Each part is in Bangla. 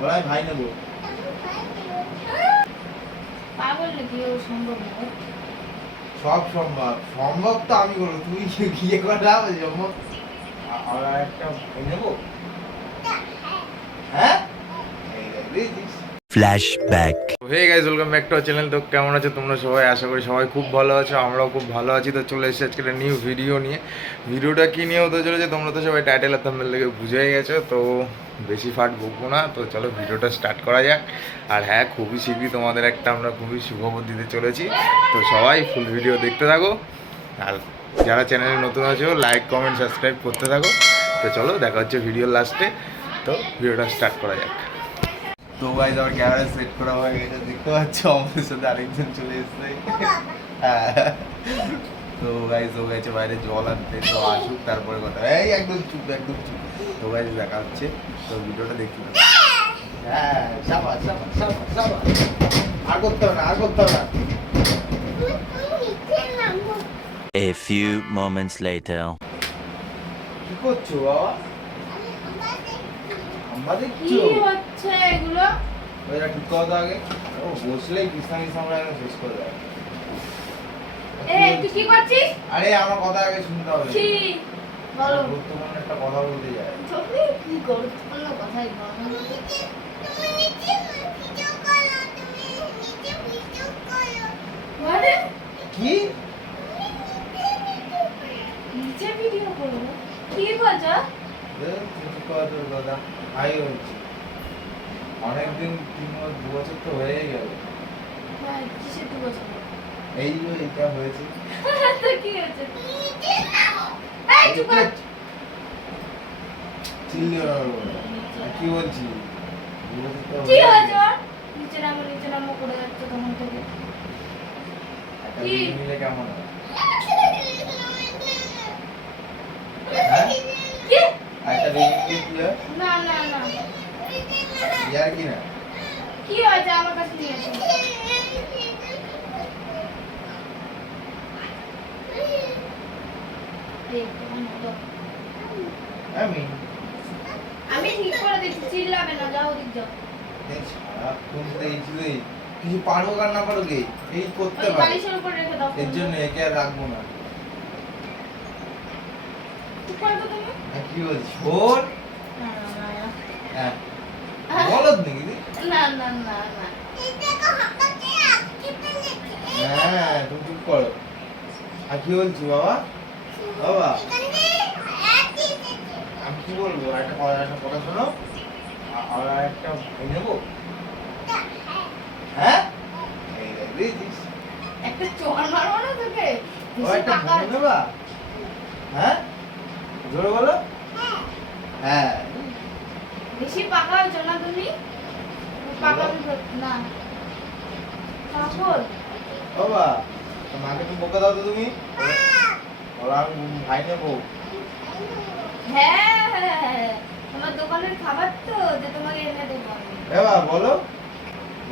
বলাই ভাই নেবো। পাগল নাকি? ও সম্ভব না। সব সম্ভব, সম্ভব তো আমি করবো, তুই গিয়ে করা সম্ভব। আর একটা ভাই নেবো। হ্যাঁ flashback. Hey guys, welcome back to our channel. তো কেমন আছো তোমরা সবাই? আশা করি সবাই খুব ভালো আছো, আমরাও খুব ভালো আছি। তো চলে এসেছি আজকে একটা নিউ ভিডিও নিয়ে। ভিডিওটা কী নিয়ে হতে চলেছে তোমরা তো সবাই টাইটেল আর থাম্বনেল দেখে বুঝেই গেছো। তো বেশি ফাট বকবো না, তো চলো ভিডিওটা স্টার্ট করা যাক। আর হ্যাঁ, খুবই শীঘ্রই তোমাদের একটা আমরা খুবই সুখবর দিতে চলেছি। তো সবাই ফুল ভিডিও দেখতে থাকো, আর যারা চ্যানেলে নতুন আছো লাইক কমেন্ট সাবস্ক্রাইব করতে থাকো। তো চলো দেখা হচ্ছে ভিডিওর লাস্টে। তো ভিডিওটা স্টার্ট করা যাক। তো ভাই আমার ক্যামেরা সেট করা হয়ে গেছে, দেখতে পাচ্ছ আমাদের সাথে আরেকজন চলে এসছে। তো গাইজ ও গেছে বাইরে জল আনতে, তো আসুক তারপরে কথা। এই একদম চুপ, একদম চুপ। তো গাইজ দেখা হচ্ছে, তো ভিডিওটা দেখতে পাবো। হ্যাঁ সাবাস সাবাস সাবাস সাবাস। আর করতে হবে না, আর করতে হবে না। A few moments later. কি করছো বাবা? আমাদের কি হচ্ছে এগুলো? ওইটা ঠিক কথা আগে। ও বসলেই কিসানি সামনে শেষ করে দেয়। এই তুই কি করছিস? আরে আমার কথা আগে শুনতে হবে। কি বলো? গুরুত্বপূর্ণ একটা কথা বলতে যাই। তুমি কি গুরুত্বপূর্ণ কথাই বলো। তুমি নিচে ভিডিও করো, তুমি ভিডিও করো। মানে কি? নিচে ভিডিও করো? কি বলছো? কিছু কথা দাদা আই হচ্ছে অনেকদিন 2 বছর তো হয়ে গেল। ভাই কিসের 2 বছর? এই যে এটা হয়েছে। তো কি হয়েছে? নিচে নামো। এই চুপ কর। চিল্লি কি বলছি? কি হয়েছে? নিচে নামো করে যাচ্ছে তখন থেকে। একটা কি? দিন মিলে কেমন হয়? হ্যাঁ? কি? একটা দিন মিলে কি হয়? না না না। ইয়ার কি না? কি হয়েছে আমার কাছে নিয়ে এসো। আমি ঠিক করে দিচ্ছি, চিল্লাবে না, যাও ওদিক যাও। সারাক্ষণ তো এই শুধুই কিছু পারো আর না পারো কে এই করতে ওই পারে, বালিশের উপর রেখে দাও। এর জন্য একে আর রাখবো না। চুপ করো তো তুমি। কি বলছি শোন? না না না। হ্যাঁ বলদ নাকি তুই? না না না না। এটাকে হাঁকাতে আটকে ফেলেছে। হ্যাঁ তুমি চুপ করো। আর কি বলছি বাবা? বাবা আমি কি বলবো, একটা কথা শোনো। আর একটা ভাই নেবো। হ্যাঁ এই দেখ দেখছিস, একটা চড় মারবো না তোকে। ও বেশি একটা টাকা ভাই নেবা। হ্যাঁ জোরে বলো। হ্যাঁ বেশি পাকা হয়েছো না তুমি? পাকা না পাগল। বাবা মাকে একটু বকা দাও তো তুমি। ওরা আমি ভাই নেবো। হ্যাঁ হ্যাঁ, তোমার দোকানের খাবার তো, যে তোমাকে এনে দেবো আমি। বাবা বলো,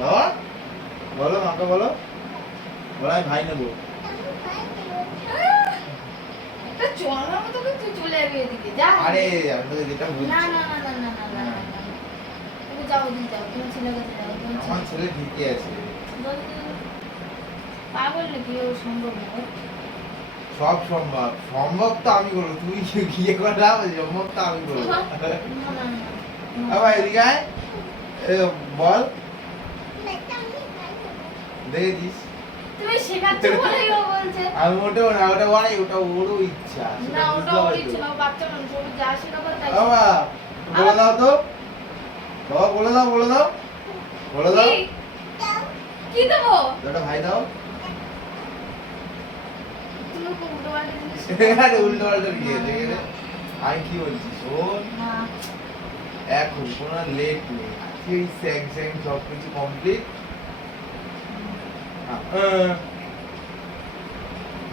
বাবা বলো, মাকে বলো, বলো আমি ভাই নেবো। একটা চড় মারবো তোকে, তুই চলে যাবি এদিকে যা। আরে আমি তোকে যেটা বলছি। না না না না না না না না, তুমি যাও ওদিকে যাও, তোমার ছেলের কাছে যাও। আমার ছেলে ঠিকই আছে। পাগল নাকি? ও সম্ভব না। সব সম্ভব, সম্ভব তো আমি করবো, তুই গিয়ে করা সম্ভব তো আমি করবো। না না না। বাবা এদিকে আয়, বল দেখেছিস। তুমি শেখাচ্ছ বলেই ও বলছে। আমি মোটেও না, ওটা বানাই, ওটা ওরও ইচ্ছা। না ওটা ওর ইচ্ছে না, ও বাচ্চা মানুষ, ওর যা শেখাবো তাই। বাবা বলে দাও তো, বাবা বলে দাও, বলে দাও, বলে দাও। কি দেবো? ওটা ভাই দাও। তুমি খুব উল্টোপাল্টা জিনিস আরে উল্টো পাল্টা গিয়ে দেখে রে। আমি কি বলছি শোন, না। এখন কোনো লেট নেই, সেই স্যাং স্যাং সব কিছু কমপ্লিট।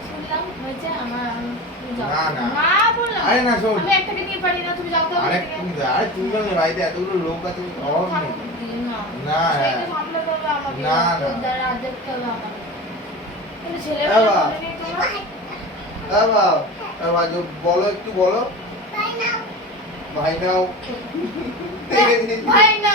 শুনলাম হয়েছে আমার, তুমি যাও। না, না। না বললাম। আরে না শোন, আমি একটাকে নিয়ে পারি না, তুমি যাও তো আরে ওদিকে। তুমি যা, আরে তুমি জানো বাড়িতে এতগুলো লোক আছে, অভাব নেই। না না, সেইটা সামলাতে হবে আমাকে, না, না। ওর দ্বারা দেখতে হবে আমাকে। কিন্তু ছেলে বাবা। নেই তোমার। বাবা বাবা বলো, একটু বলো। ভাই নাও। ভাই না।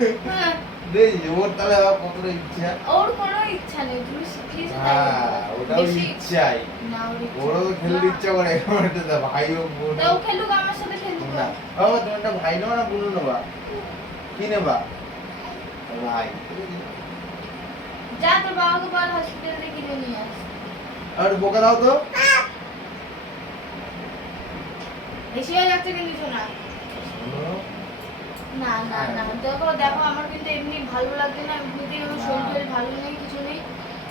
হ্যাঁ, দেখি ওর তাহলে আবার কতটা ইচ্ছা। ওর কোনো ইচ্ছা নেই, তুমি শিখিয়েছো তাই হ্যাঁ, বলবো। ওটাও বেশি- ইচ্ছাই। না, ওর ইচ্ছা ওরও তো খেলতে না। ইচ্ছা করে, এখন একটা তো ভাই ও বোন। তাও খেলুক আমার সাথে খেলুক। না, বাবা তুমি একটা ভাই নেবা না বোন নেবা? কি নেবা? ভাই। যা তোর বাবাকে বল হসপিটাল থেকে কিনে নিয়ে আস। আর বোকা দাও তো। বেশি হয়ে যাচ্ছে কিন্তু শোনা। শোনো, না না না, দেখো দেখো আমার কিন্তু এমনি ভালো লাগছে না, এমনিতেই আমার শরীর টরীর ভালো নেই, কিছু নেই,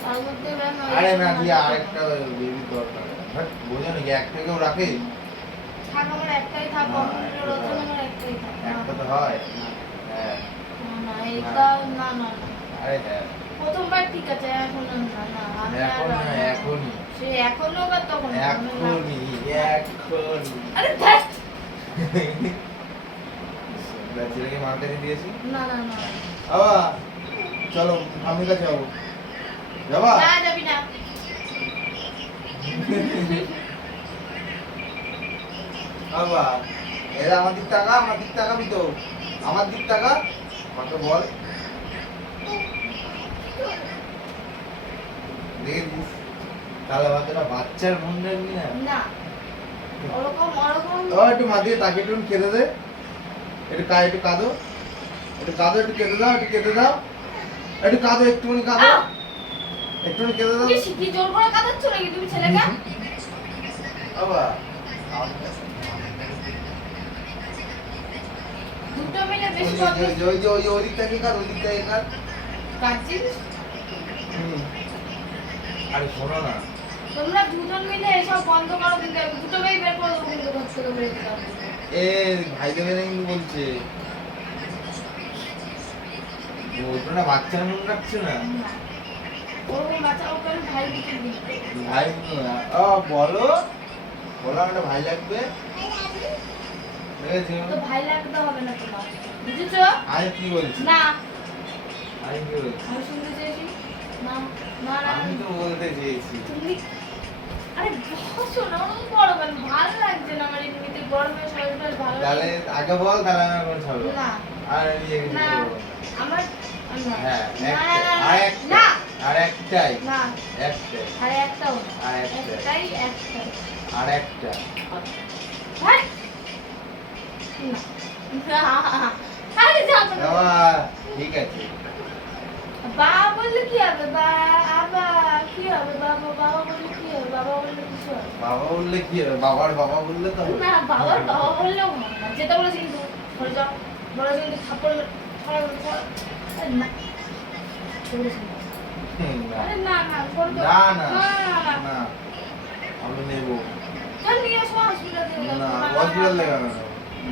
তার মধ্যে ম্যাম আরে না দিয়ে আরেকটা বেবি দরকার। হ্যাঁ, বোঝো নাকি একটাকেও রাখে? থাক, আমার একটাই থাক, না, কম্পিউটার রতন আমার একটাই থাক। না, একটা তো হয়। হ্যাঁ, না না, এটা না না না, আরে হ্যাঁ। প্রথমবার ঠিক আছে, এখন আর না না, আমি আর এখন না, এখনই। সে এখনো বা তখন এখনই, এখনই। আরে ধ্যাৎ। ছেলেকে মার কাছে দিয়েছি। না না না, বাবা চলো আমি কাছে যাবো। যাবা? না যাবি না। বাবা এরা আমার দিক টাকা, আমার দিক টাকাবি তো। আমার দিক টাকা আমাকে বল। দেখেছিস তাহলে আমাদের বাচ্চার মন রাখবি না। না, ওরকম ওরকম ও একটু মা দিয়ে তাকে একটু খেতে দে। একটু একটু কাঁদো, একটু কাঁদো, একটু কেঁদে দাও, একটু কেঁদে দাও, একটু কাঁদো, একটুখানি কাঁদো, আহ! একটুখানি কেঁদে দাও। কি জোর করে কাঁদাচ্ছ নাকি তুমি ছেলেকে? বাবা দুটো মিলে ওই বেশি যে- কথা ওই যে- ওই যে ওই যে ওই দিক থেকে কাঁদ, ওই দিক থেকে কাঁদ। কাঁদছিস। হুম। আরে শোনো না, তোমরা দুজন মিলে এসব বন্ধ করো, কিন্তু আমি দুটো মেয়ে বের করে দেবো কিন্তু ঘর থেকে বের করে দেবো। এ ভাই দেবে না কিন্তু বলছে। ওটা না বাচ্চার মন রাখছে না। না, ওরকম বাচ্চা ওকে আমি ভাই দিতে দিই। ভাই না। ও বলো, বলো একটা ভাই লাগবে। ঠিক আছে? তো ভাই লাগতে হবে না তোমার, বুঝেছ? আমি কি বলছি? না, আমি কি বলছি? আমি শুনতে চেয়েছি। না না না, আমি তো বলতে চেয়েছি। তুমি আরে বসো না, ওরকম বড় কেন? ভালো লাগছে না আমার এমনিতে, গরমে শরীর টরীর ভালো তাহলে লাগছে আগে বল, তাহলে আমি এখন ছাড়বো। না। আর নিয়ে কিছু না, করবো না। আমার না। হ্যাঁ, না, একটা, না, না, আর না, একটা, না, আর একটাই, না, একটাই, আরে একটাও না। আর একটাই, একটাই, একটাই। আর একটা। হ্যাঁ? না। আরে যাবো না। বাবা ঠিক আছে। বাবা বললে কি হবে? বাবা কি হবে? বাবা বললে কি হবে? বাবা বললে কিছু হবে? বাবা বললে কি হবে? বাবার বাবা বললে তো হবে। না, বাবা বললেও হবে না। যেটা বলেছি কিন্তু বলে যাও, বলেছি কিন্তু থাপ্পড় আরে না, বলেছি না। না। আরে না না, বলতো না না না না না আমি নেবো চল নিয়ে আসো হসপিটাল থেকে। না, হসপিটাল থেকে আমি নেবো।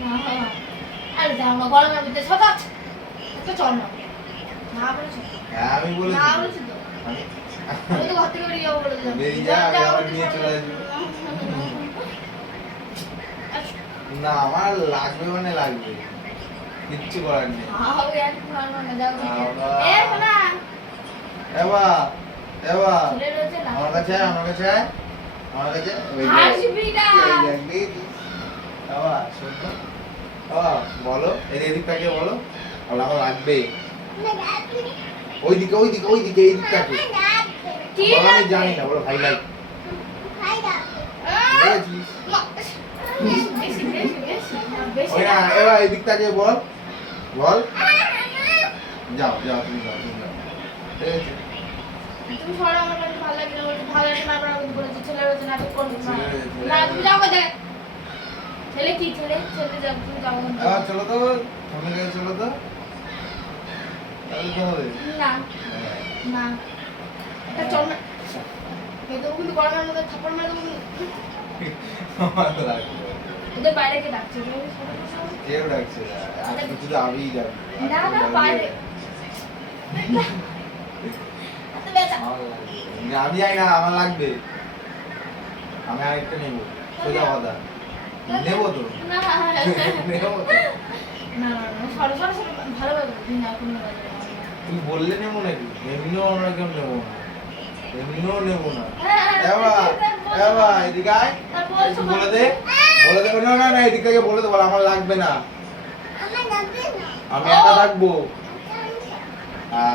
না, আরে যাও না, গরমের মধ্যে সদা তো চল না। না বলেছি, হ্যাঁ আমি বলেছি না তো। বলেছি তো। আমি- আমি তো ঘর থেকে বেরিয়ে যাবো বলে দিলাম। বেরিয়ে যা, আমি আবার নিয়ে চলে আসবো। না আমার লাগবে মানে লাগবে, কিচ্ছু করার নেই। বাবা এবা এবা আমার কাছে আয়, আমার কাছে আয়, আমার কাছে ওই যে- হাসবি না। এই যে দেখি। বাবা শোনো, বাবা বলো, এদিক থেকে বলো, বলো আমার লাগবে। ওইদিকে ওইদিকে ওইদিকে এই দিকটাকে ঠিক বলো, আমি আছে। জানি না, বলো ভাই লাগবে। বুঝেছিস? বেশি বেশি বেশি বেশি ওই না, এবার এই দিকটাকে বল, বল। যাও যাও তুমি যাও, তুমি যাও। ঠিক আছে? তুমি সরো, আমার কাছে ভালো লাগে না, বলছি ভালো লাগে না, আমরা কিন্তু বলেছি ছেলের হচ্ছে নাটক করবে না। ছেলে- না তুমি যাও কোথায়? ছেলে কি ছেলে ছেলে যাও, তুমি যাও কোথায়? এবার চলো তো, সামনে গিয়ে চলো তো। তাহলে তো হবে। না হ্যাঁ। না, এটা চল না। এই তো কিন্তু গরমের মধ্যে থাপ্পড় মেরে দেবো কিন্তু। আমার লাগবে। ওদের বাইরে কে ডাকছে? সরো, সরো, সরো। কেউ ডাকছে না, আর কিছু তো আমিই যাবো। না না, বাইরে। এত ব্যথা। আমার লাগবে। আমি যাই না, আমার লাগবে। আমি আরেকটা নেবো, সোজা কথা। নেবো তো। না নেবো তো। না না না, সরো সরো সরো, ভালোভাবে না কোনো বাজে না। তুমি বললে নেবো নাকি? এমনিও আমরা কেউ নেবো না, এমনিও নেবো না। হ্যাঁ, এবা এবা এদিকে আয়, একটু বলে দে, বলে দে। না না না, এদিক থেকে বলে দে, বল আমার লাগবে না, আমি একা থাকবো।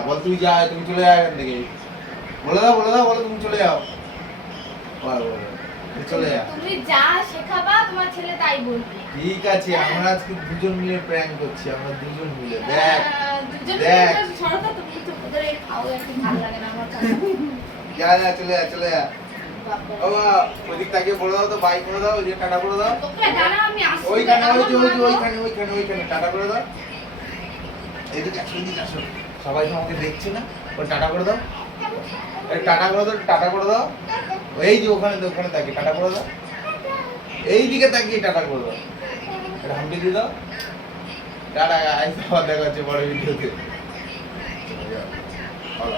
বল তুই যা, তুমি চলে যাও এখান থেকে। বলে দাও বলো তুমি চলে যাও। বলো তুই চলে যা। তুমি যা শেখাবা তোমার ছেলে তাই বলবে। ঠিক আছে, আমরা আজকে দুজন মিলে প্র্যাঙ্ক করছি, আমরা দুজন মিলে। দেখ দুজন দেখ। মিলে সরতা তুমি তো ওদের এই খাও একটু ভালো লাগে না আমার কাছে। যা চলে যা। ও বাবা, ওইদিক তাকিয়ে বলে দাও তো, বাই করে দাও, ওই যে টাটা করে দাও। তোকে জানা আমি আসছি। ওইখানে ওইখানে টাটা করে দাও। এদিকে আসো। সবাই তো আমাকে দেখছে না, ওই টাটা করে দাও। এই টাটা করে দাও। এই যে ওখানে তাকিয়ে টাটা করে দাও। এই দিকে তাকিয়ে টাটা করে দাও। এটা হামটি দিয়ে দাও। টাটা, আবার দেখা হচ্ছে পরের ভিডিওতে। চলে যাও। ভালো।